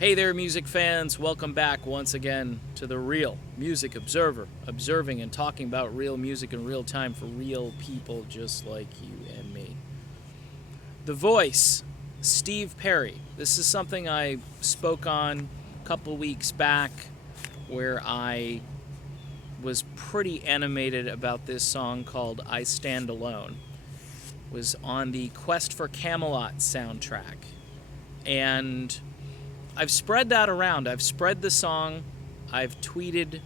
Hey there, music fans. Welcome back once again to The Real Music Observer, observing and talking about real music in real time for real people just like you and me. The voice, Steve Perry. This is something I spoke on a couple weeks back where I was pretty animated about this song called I Stand Alone. It was on the Quest for Camelot soundtrack. And I've spread that around. I've spread the song. I've tweeted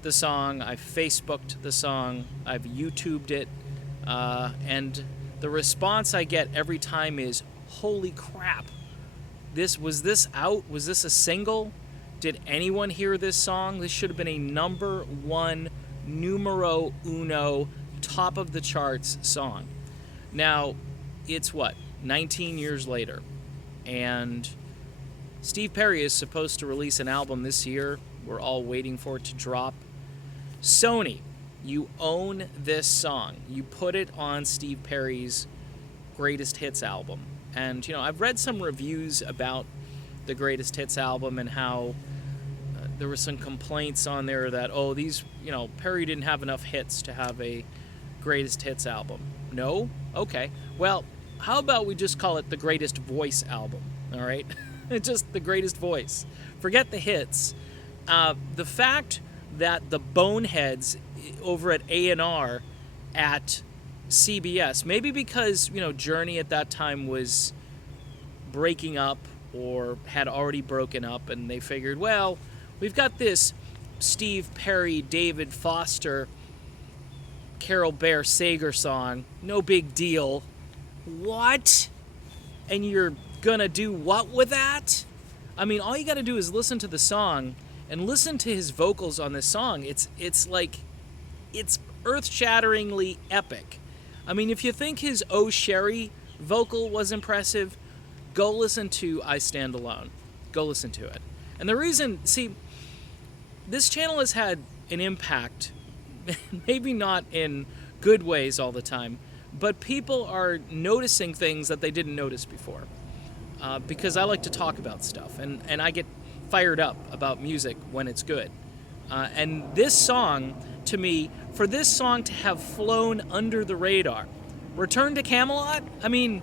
the song. I've Facebooked the song. I've YouTubed it. And the response I get every time is, holy crap. Was this out? Was this a single? Did anyone hear this song? This should have been a number one, numero uno, top of the charts song. Now, it's 19 years later. And Steve Perry is supposed to release an album this year. We're all waiting for it to drop. Sony, you own this song. You put it on Steve Perry's Greatest Hits album. And, I've read some reviews about the Greatest Hits album and how there were some complaints on there that, Perry didn't have enough hits to have a Greatest Hits album. No? Okay. Well, how about we just call it the Greatest Voice album, all right? Just the greatest voice. Forget the hits. The fact that the boneheads over at A&R at CBS, maybe because, Journey at that time was breaking up or had already broken up, and they figured, well, we've got this Steve Perry, David Foster, Carol Bear Sager song. No big deal. What? And you're gonna do what with that? I mean, all you gotta do is listen to the song and listen to his vocals on this song. It's earth-shatteringly epic. I mean, if you think his Oh Sherry vocal was impressive, go listen to I Stand Alone. Go listen to it. And the reason, this channel has had an impact, maybe not in good ways all the time, but people are noticing things that they didn't notice before. Because I like to talk about stuff, and I get fired up about music when it's good. And this song, to me, for this song to have flown under the radar, Return to Camelot, I mean,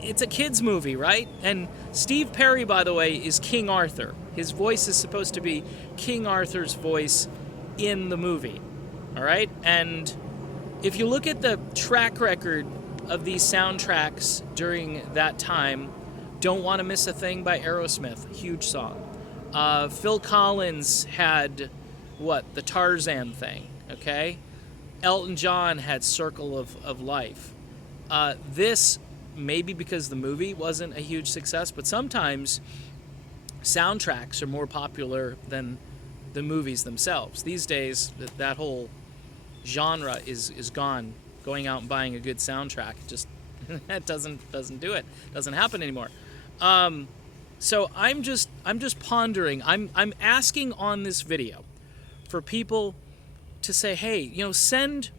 it's a kid's movie, right? And Steve Perry, by the way, is King Arthur. His voice is supposed to be King Arthur's voice in the movie, all right? And if you look at the track record of these soundtracks during that time, Don't Want to Miss a Thing by Aerosmith, huge song. Phil Collins had, the Tarzan thing, okay? Elton John had Circle of Life. This, maybe because the movie wasn't a huge success, but sometimes soundtracks are more popular than the movies themselves. These days, that whole genre is gone. Going out and buying a good soundtrack, that doesn't do it. Doesn't happen anymore. So I'm just pondering. I'm asking on this video for people to say, hey, send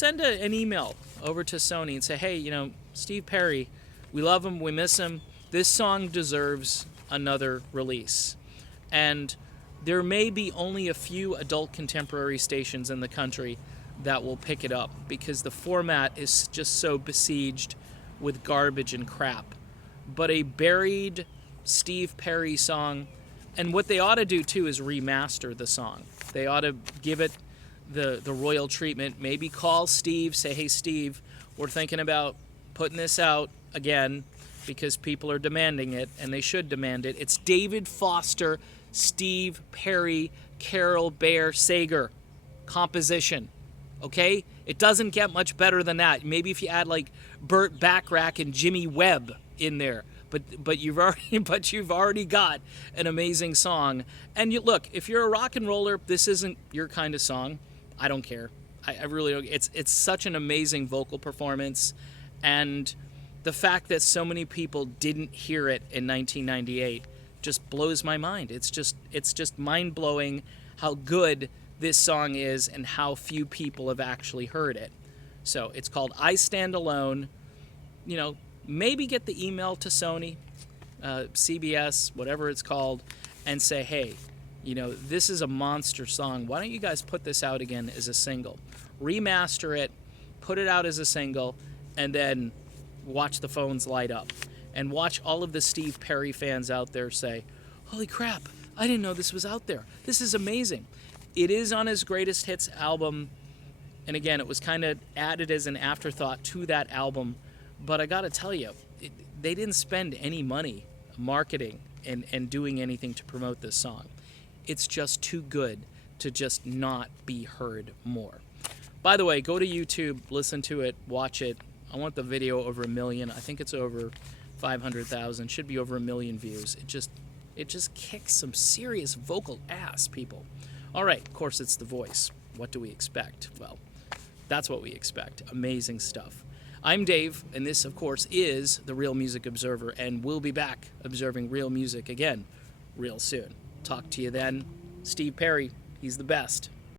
an email over to Sony and say, hey, Steve Perry, we love him, we miss him. This song deserves another release. And there may be only a few adult contemporary stations in the country that will pick it up because the format is just so besieged with garbage and crap. But a buried Steve Perry song, and what they ought to do too is remaster the song. They ought to give it the royal treatment. Maybe call Steve, say, hey Steve, we're thinking about putting this out again because people are demanding it, and they should demand it. It's David Foster, Steve Perry, Carol Bear Sager composition. Okay? It doesn't get much better than that. Maybe if you add Burt Bacharach and Jimmy Webb in there. But you've already got an amazing song. And look, if you're a rock and roller, this isn't your kind of song. I don't care. I really don't. It's such an amazing vocal performance, and the fact that so many people didn't hear it in 1998 just blows my mind. It's just mind-blowing how good this song is and how few people have actually heard it. So it's called I Stand Alone. Maybe get the email to Sony. CBS, whatever it's called, and say, hey, this is a monster song. Why don't you guys put this out again as a single? Remaster it, put it out as a single, and then watch the phones light up. And watch all of the Steve Perry fans out there say, holy crap, I didn't know this was out there. This is amazing. It is on his greatest hits album. And again, it was kind of added as an afterthought to that album. But I got to tell you, they didn't spend any money marketing and doing anything to promote this song. It's just too good to just not be heard more. By the way, go to YouTube, listen to it, watch it. I want the video over 1 million. I think it's over 500,000. Should be over 1 million views. It just kicks some serious vocal ass, people. All right, of course, it's the voice. What do we expect? Well, that's what we expect. Amazing stuff. I'm Dave, and this, of course, is the Real Music Observer, and we'll be back observing real music again real soon. Talk to you then. Steve Perry, he's the best.